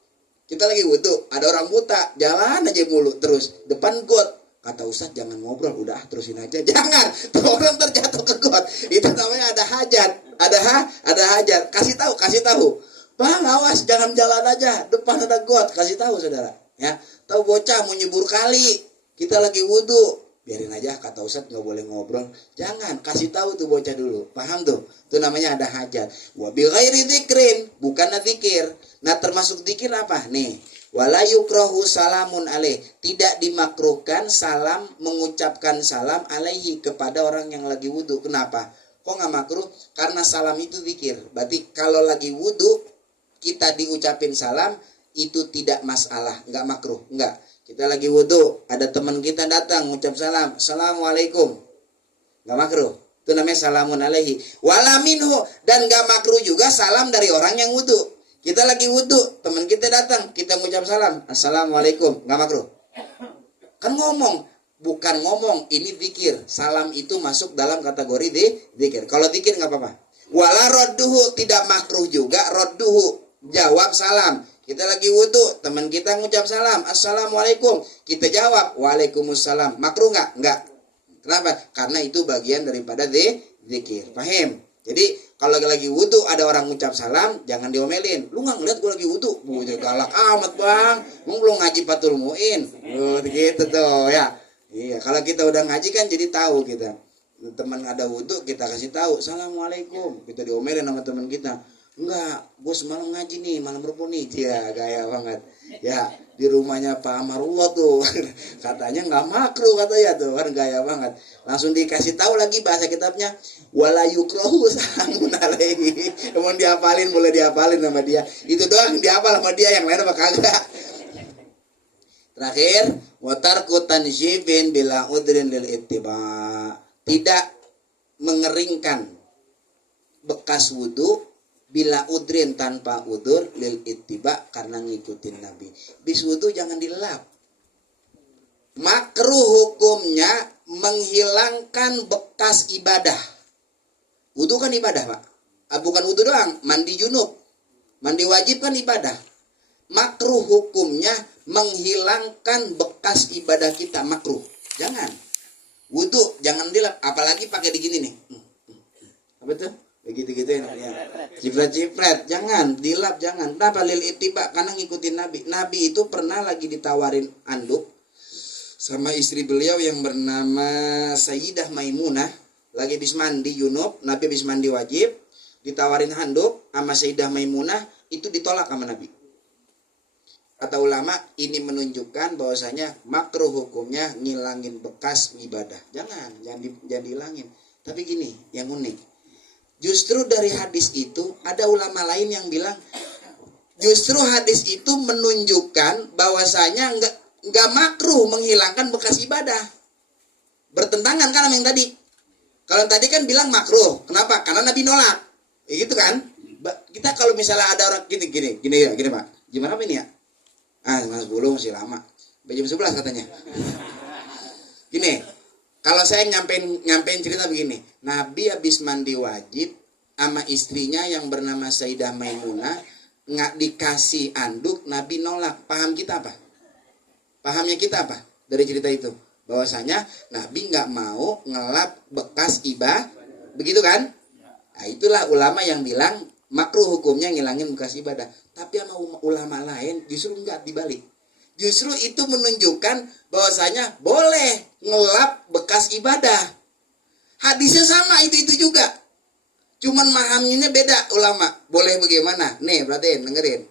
Kita lagi wudu, ada orang buta, jalan aja mulu terus depan got. Kata Ustadz jangan ngobrol, udah terusin aja. Jangan, tuh orang terjatuh ke got. Itu namanya ada hajat, ada hajat. Kasih tahu. Bang, awas jangan jalan aja, depan ada got. Kasih tahu saudara. Ya, tahu bocah mau nyebur kali, kita lagi wudu. Biarin aja, kata Ustadz nggak boleh ngobrol. Jangan, kasih tahu tuh bocah dulu. Paham tuh? Itu namanya ada hajat. Wa bi ghairi dzikrin, bukan zikir. Nah, termasuk zikir apa? Nih, wala yukrahu salamun alaih, tidak dimakruhkan salam, mengucapkan salam alaihi, kepada orang yang lagi wudu. Kenapa? Kok nggak makruh? Karena salam itu zikir. Berarti kalau lagi wudu kita diucapin salam itu tidak masalah, nggak makruh, nggak. Kita lagi wudu, ada teman kita datang ngucap salam, assalamualaikum, nggak makruh. Itu namanya salamun alaihi. Wala minhu, dan nggak makruh juga salam dari orang yang wudu. Kita lagi wudu, teman kita datang, kita ngucap salam, assalamualaikum, nggak makruh. Kan ngomong, bukan ngomong, ini zikir. Salam itu masuk dalam kategori zikir. Kalau zikir nggak apa-apa. Wala rodduhu, tidak makruh juga rodduhu, jawab salam. Kita lagi wudu, teman kita ngucap salam, assalamualaikum, kita jawab, waalaikumsalam. Makruh nggak? Nggak. Kenapa? Karena itu bagian daripada zikir. Paham? Jadi kalau lagi wudu ada orang ngucap salam, jangan diomelin. Lu nggak ngeliat gue lagi wudu? Bukan galak amat bang. Lu belum ngaji Fathul Muin. Gitu tuh ya. Iya. Kalau kita udah ngaji kan jadi tahu kita. Teman ada wudu kita kasih tahu, assalamualaikum. Kita diomelin sama teman kita. Enggak, gue semalam ngaji nih, malam Rebo nih. Ya, gaya banget. Ya, di rumahnya Pak Amarullah tuh. Katanya nggak makruh katanya tuh, kan gaya banget. Langsung dikasih tahu lagi bahasa kitabnya, wala yukrahu salamun alaihi. Emang dihafalin, boleh dihafalin sama dia. Itu doang dihafal sama dia, yang lain apa kagak. Terakhir, watarku tanjibin bila udrin lil ittiba. Tidak mengeringkan bekas wudu Bila udrin tanpa udur lil ittiba karena ngikutin Nabi. Bis wudu jangan dilap. Makruh hukumnya menghilangkan bekas ibadah. Wudu kan ibadah, Pak. Bukan wudu doang, mandi junub. Mandi wajib kan ibadah. Makruh hukumnya menghilangkan bekas ibadah kita, makruh. Jangan. Wudu jangan dilap, apalagi pakai digini nih. Apa tuh? Begitu-gitu ya. Cipret-cipret, jangan dilap, jangan. Kenapa lil ittiba? Karena ngikutin Nabi. Nabi itu pernah lagi ditawarin anduk sama istri beliau yang bernama Sayyidah Maimunah, lagi habis mandi junub, Nabi habis mandi wajib, ditawarin handuk sama Sayyidah Maimunah, itu ditolak sama Nabi. Kata ulama, ini menunjukkan bahwasanya makruh hukumnya ngilangin bekas ibadah. Jangan dihilangin. Tapi gini, yang unik. Justru dari hadis itu ada ulama lain yang bilang justru hadis itu menunjukkan bahwasanya enggak makruh menghilangkan bekas ibadah. Bertentangan kan sama yang tadi. Kalau tadi kan bilang makruh. Kenapa? Karena Nabi nolak. Ya gitu kan? Kita kalau misalnya ada orang gini Pak. Gimana ini ya? Mas 10 masih lama. Jam 11 katanya. Gini. Kalau saya nyampein cerita begini, Nabi habis mandi wajib sama istrinya yang bernama Sayyidah Maimunah, nggak dikasih anduk, Nabi nolak. Paham kita apa? Pahamnya kita apa dari cerita itu? Bahwasanya Nabi nggak mau ngelap bekas ibadah, begitu kan? Nah, itulah ulama yang bilang makruh hukumnya ngilangin bekas ibadah. Tapi sama ulama lain justru nggak, dibalik. Justru itu menunjukkan bahwasanya boleh ngelap bekas ibadah. Hadisnya sama itu juga. Cuman memahaminya beda ulama. Boleh bagaimana? Nih, perhatiin, dengerin.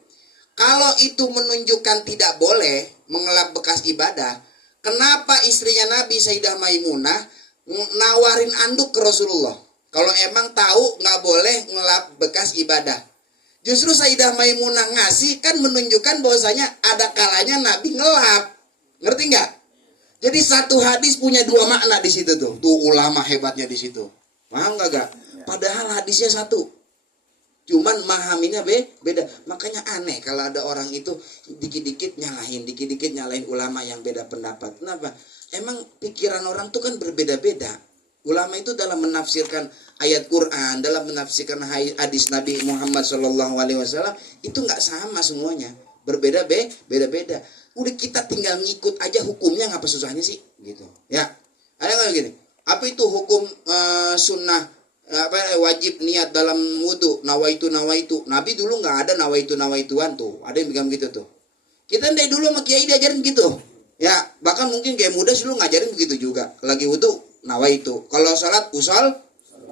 Kalau itu menunjukkan tidak boleh mengelap bekas ibadah, kenapa istrinya Nabi Sayyidah Maimunah nawarin anduk ke Rasulullah? Kalau emang tahu nggak boleh ngelap bekas ibadah. Justru Sayyidah Maimunah ngasih kan menunjukkan bahwasanya ada kalanya Nabi ngelap. Ngerti nggak? Jadi satu hadis punya dua makna di situ tuh. Tuh ulama hebatnya di situ. Paham nggak? Padahal hadisnya satu. Cuman memahaminya beda. Makanya aneh kalau ada orang itu dikit-dikit nyalahin ulama yang beda pendapat. Kenapa? Emang pikiran orang tuh kan berbeda-beda. Ulama itu dalam menafsirkan ayat Quran, dalam menafsirkan hadis Nabi Muhammad SAW itu nggak sama semuanya, beda-beda. Udah kita tinggal ngikut aja hukumnya, ngapa susahnya sih, gitu. Ya, ada nggak gini? Apa itu hukum sunnah wajib niat dalam wudu? Nawaitu. Nabi dulu nggak ada nawaituan tuh, ada yang bilang gitu tuh. Kita dari dulu sama kiai diajarin gitu. Ya, bahkan mungkin kayak muda dulu ngajarin begitu juga. Lagi wudu nawaitu. Kalau salat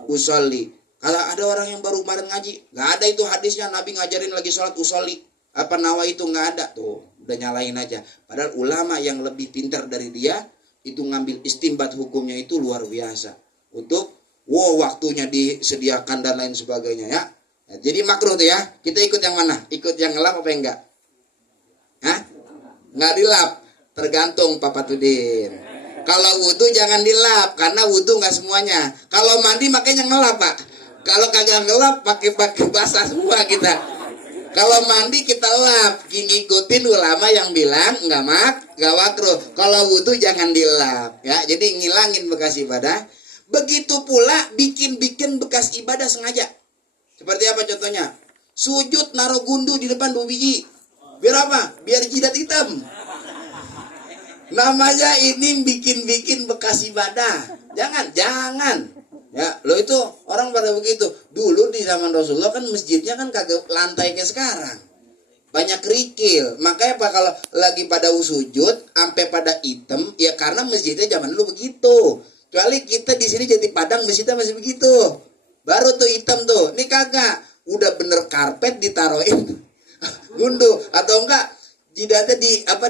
usolli. Kalau ada orang yang baru kemarin ngaji, nggak ada itu hadisnya Nabi ngajarin lagi salat usolli. Apa nawaitu, nggak ada tuh. Udah nyalain aja. Padahal ulama yang lebih pintar dari dia itu ngambil istimbat hukumnya itu luar biasa. Untuk waktunya disediakan dan lain sebagainya ya. Nah, jadi makruh tuh ya. Kita ikut yang mana? Ikut yang ngelap apa enggak? Hah? Nggak dilap. Tergantung Papa Tudin. Kalau wudu jangan dilap karena wudu nggak semuanya. Kalau mandi makanya ngelap, Pak. Kalau kagak ngelap pakai basah semua kita. Kalau mandi kita lap, ngikutin ulama yang bilang nggak makruh. Kalau wudu jangan dilap, ya. Jadi ngilangin bekas ibadah. Begitu pula bikin bekas ibadah sengaja. Seperti apa contohnya? Sujud naruh gundu di depan 2 biji. Biar apa? Biar jidat hitam. Namanya ini bikin bekas ibadah. Jangan. Ya, lo itu orang pada begitu. Dulu di zaman Rasulullah kan masjidnya kan kagak lantai kayak sekarang. Banyak kerikil. Makanya apa kalau lagi pada sujud sampai pada hitam, ya karena masjidnya zaman dulu begitu. Kecuali kita di sini Jati Padang masjidnya masih begitu. Baru tuh hitam tuh. Ini kagak. Udah bener karpet ditaruhin gundu atau enggak jidatnya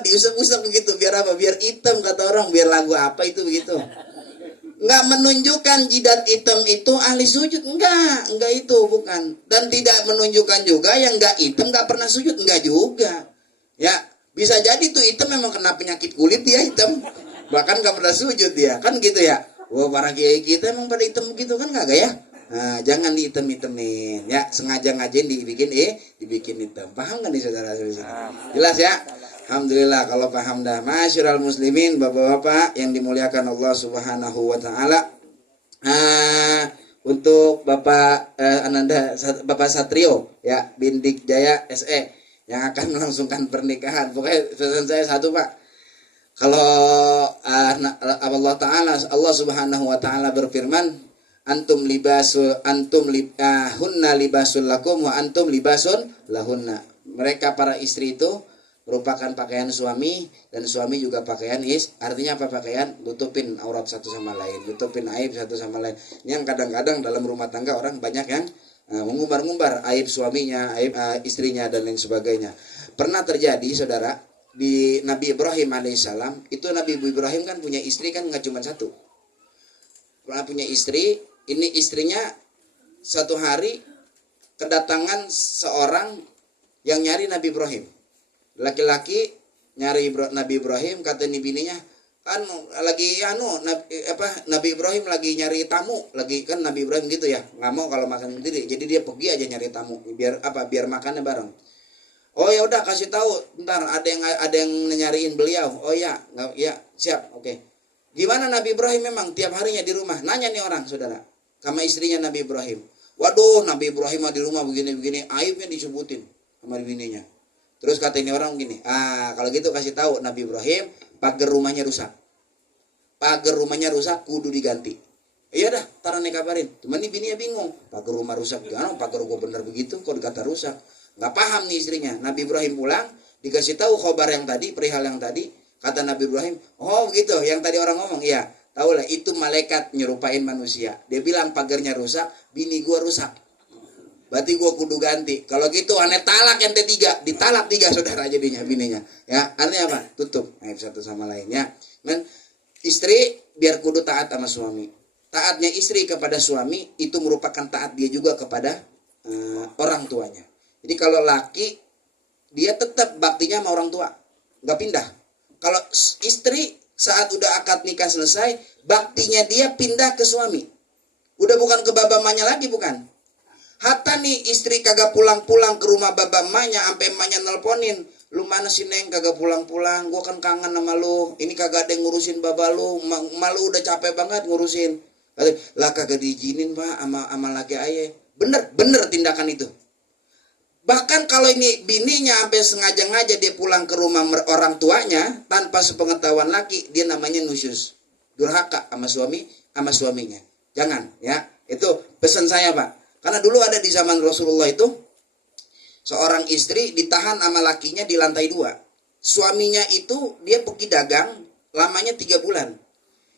diusap-usap begitu biar apa? Biar hitam kata orang, biar lagu apa itu begitu. Enggak menunjukkan jidat hitam itu ahli sujud, enggak itu bukan. Dan tidak menunjukkan juga yang enggak hitam enggak pernah sujud, enggak juga. Ya, bisa jadi tuh hitam memang kena penyakit kulit dia hitam. Bahkan enggak pernah sujud dia, kan gitu ya. Wah, para kiai kita emang pada hitam begitu kan kagak ya? Nah, jangan dihitam-hitemin ya, sengaja ngajain dibikin hitam. Paham nggak nih saudara? Jelas ya? Alhamdulillah kalau paham dah. Masyarul muslimin, bapak-bapak yang dimuliakan Allah Subhanahu wa taala. Untuk Bapak Ananda, Bapak Satrio ya bin Dik Jaya SE yang akan melangsungkan pernikahan. Pokoknya pesan saya satu, Pak. Kalau Allah Ta'ala, Allah Subhanahu wa taala berfirman, hunna libasul lakum wa antum libasun lahunna. Mereka para istri itu merupakan pakaian suami dan suami juga pakaian artinya apa? Pakaian tutupin aurat satu sama lain, tutupin aib satu sama lain. Yang kadang-kadang dalam rumah tangga orang banyak yang mengumbar-ngumbar aib suaminya, aib istrinya dan lain sebagainya. Pernah terjadi saudara di Nabi Ibrahim alaihissalam. Itu Nabi Ibrahim kan punya istri kan nggak cuma satu, pernah punya istri. Ini istrinya satu hari kedatangan seorang yang nyari Nabi Ibrahim. Laki-laki nyari Nabi Ibrahim, kata nih bininya, kan lagi Nabi Ibrahim lagi nyari tamu, lagi kan Nabi Ibrahim gitu ya, nggak mau kalau makan sendiri, jadi dia pergi aja nyari tamu, biar makannya bareng. Oh ya udah, kasih tahu, ntar ada yang nyariin beliau. Oh ya, ya siap, oke. Gimana Nabi Ibrahim? Memang tiap harinya di rumah, nanya nih orang saudara, sama istrinya Nabi Ibrahim. Waduh, Nabi Ibrahim di rumah begini-begini, aibnya disebutin sama bininya. Terus kata ini orang gini, kalau gitu kasih tahu Nabi Ibrahim, pagar rumahnya rusak. Pagar rumahnya rusak, kudu diganti. Iya dah, taran kabarin. Cuman ini bininya bingung, pagar rumah rusak, gimana pagar gua bener begitu, kok dikata rusak. Nggak paham nih istrinya. Nabi Ibrahim pulang, dikasih tahu khobar yang tadi, perihal yang tadi. Kata Nabi Ibrahim, oh gitu, yang tadi orang ngomong, iya. Tahu lah, itu malaikat nyerupain manusia. Dia bilang pagarnya rusak, bini gua rusak. Berarti gue kudu ganti. Kalau gitu aneh talak yang T3, ditalak 3 saudara jadinya bininya. Ya, artinya apa? Tutup aib satu sama lainnya. Dan istri biar kudu taat sama suami. Taatnya istri kepada suami itu merupakan taat dia juga kepada orang tuanya. Jadi kalau laki dia tetap baktinya sama orang tua, nggak pindah. Kalau istri saat udah akad nikah selesai, baktinya dia pindah ke suami. Udah bukan ke baba emaknya lagi, bukan. Hatta nih istri kagak pulang-pulang ke rumah baba emaknya, sampai emaknya nelponin, lu mana sih Neng, kagak pulang-pulang, gua kan kangen sama lu, ini kagak ada yang ngurusin baba lu, malu udah capek banget ngurusin. Lah kagak diizinin Pak sama laki ayah. Bener tindakan itu. Bahkan kalau ini bininya sampai sengaja-ngaja dia pulang ke rumah orang tuanya tanpa sepengetahuan laki, dia namanya nusyus, durhaka sama suaminya. Jangan ya, itu pesan saya Pak. Karena dulu ada di zaman Rasulullah itu, seorang istri ditahan sama lakinya di lantai 2. Suaminya itu dia pergi dagang, lamanya 3 bulan.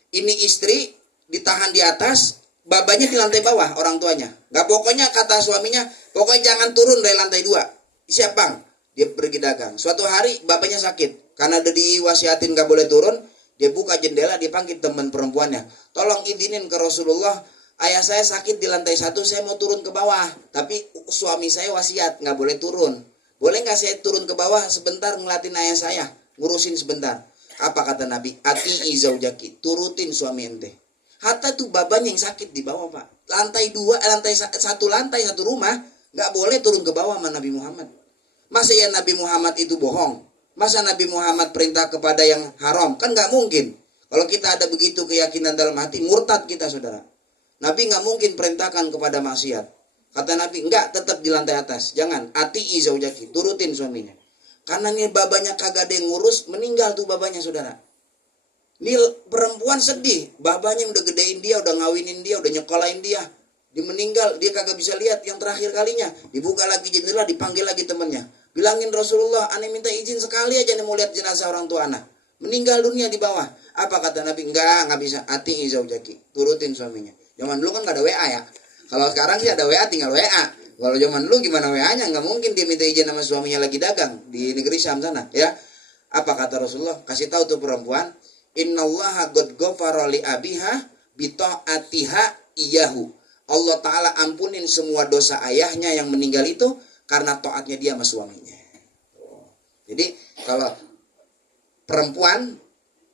Ini istri ditahan di atas, babanya di lantai bawah orang tuanya. Gak pokoknya kata suaminya, pokoknya jangan turun dari lantai 2. Siap bang, dia pergi dagang. Suatu hari bapaknya sakit, karena udah diwasiatin gak boleh turun, dia buka jendela, dia panggil teman perempuannya. Tolong izinin ke Rasulullah, ayah saya sakit di lantai 1, saya mau turun ke bawah. Tapi suami saya wasiat, nggak boleh turun. Boleh nggak saya turun ke bawah sebentar ngelatin ayah saya, ngurusin sebentar. Apa kata Nabi? Ati izaujaki, turutin suami ente. Hatta tuh babanya yang sakit di bawah Pak. Lantai 1 rumah, nggak boleh turun ke bawah sama Nabi Muhammad. Masa ya Nabi Muhammad itu bohong? Masa Nabi Muhammad perintah kepada yang haram? Kan nggak mungkin. Kalau kita ada begitu keyakinan dalam hati, murtad kita saudara. Nabi nggak mungkin perintahkan kepada maksiat. Kata Nabi, enggak, tetap di lantai atas. Jangan, ati izaujaki, turutin suaminya. Karena nih babanya kagak ada yang ngurus, meninggal tuh babanya saudara. Nih perempuan sedih, babanya udah gedein dia, udah ngawinin dia, udah nyekolahin dia. Dia meninggal, dia kagak bisa lihat yang terakhir kalinya. Dibuka lagi jendela, dipanggil lagi temannya. Bilangin Rasulullah, aneh minta izin sekali aja nih mau lihat jenazah orang tua anak. Meninggal dunia di bawah. Apa kata Nabi? Enggak bisa, ati izaujaki, turutin suaminya. Zaman dulu kan gak ada WA ya. Kalau sekarang sih ada WA, tinggal WA. Kalau zaman dulu gimana WA-nya? Nggak mungkin dia minta izin sama suaminya lagi dagang di negeri Syam sana, ya. Apa kata Rasulullah? Kasih tahu tuh perempuan, innallaha qad ghafara li abiha bi ta'atiha iyahu. Allah Ta'ala ampunin semua dosa ayahnya yang meninggal itu karena taatnya dia sama suaminya. Jadi kalau perempuan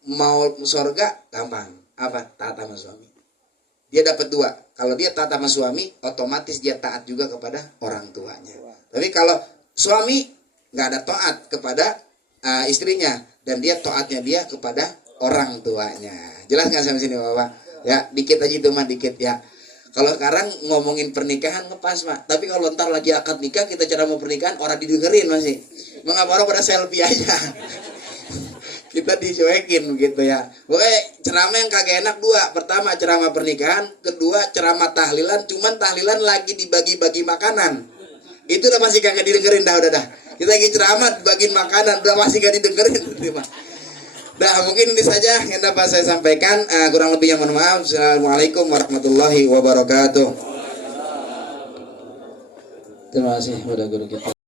mau surga gampang, apa? Taat sama suami. dia dapat 2. Kalau dia taat sama suami, otomatis dia taat juga kepada orang tuanya. Tapi kalau suami nggak ada taat kepada istrinya, dan dia taatnya dia kepada orang tuanya. Jelas nggak sampai sini Bapak? Ya, dikit aja itu mah, dikit ya. Kalau sekarang ngomongin pernikahan ngepas Mak. Tapi kalau ntar lagi akad nikah, kita cara mau pernikahan orang didengerin masih. Mengapa orang pada selfie aja? Kita dicuekin gitu ya. Pokoknya ceramah yang kagak enak 2. Pertama ceramah pernikahan, kedua ceramah tahlilan, cuman tahlilan lagi dibagi-bagi makanan. Itu udah pasti kagak didengerin dah. Kita lagi ceramah bagiin makanan, udah pasti gak didengerin. Nah, mungkin ini saja yang dapat saya sampaikan. Kurang lebihnya mohon maaf. Assalamualaikum warahmatullahi wabarakatuh. Terima kasih kepada guru kita.